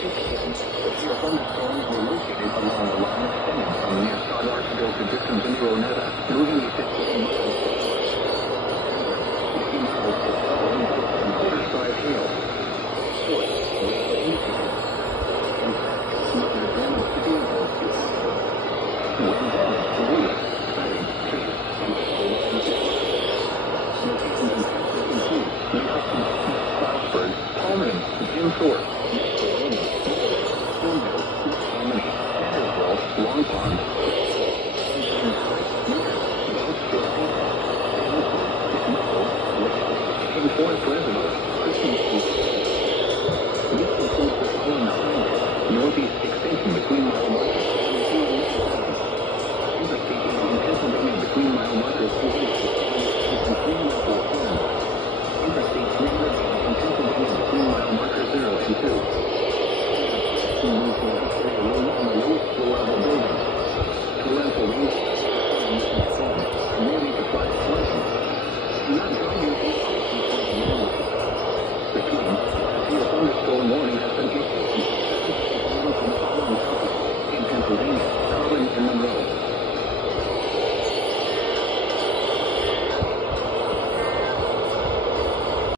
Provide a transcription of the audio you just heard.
The thunderstorms were located along the line extending from near Starlarksville to distance into Onetta, moving at 15 miles. 60 miles to southern and quarter-size hail. Source, in fact, minor damage to vehicles. Wind damage to wheels, siding, trees, and whole locations in Texas include Newcastle, Plattsburgh, Palmerton, Jim Thorpe,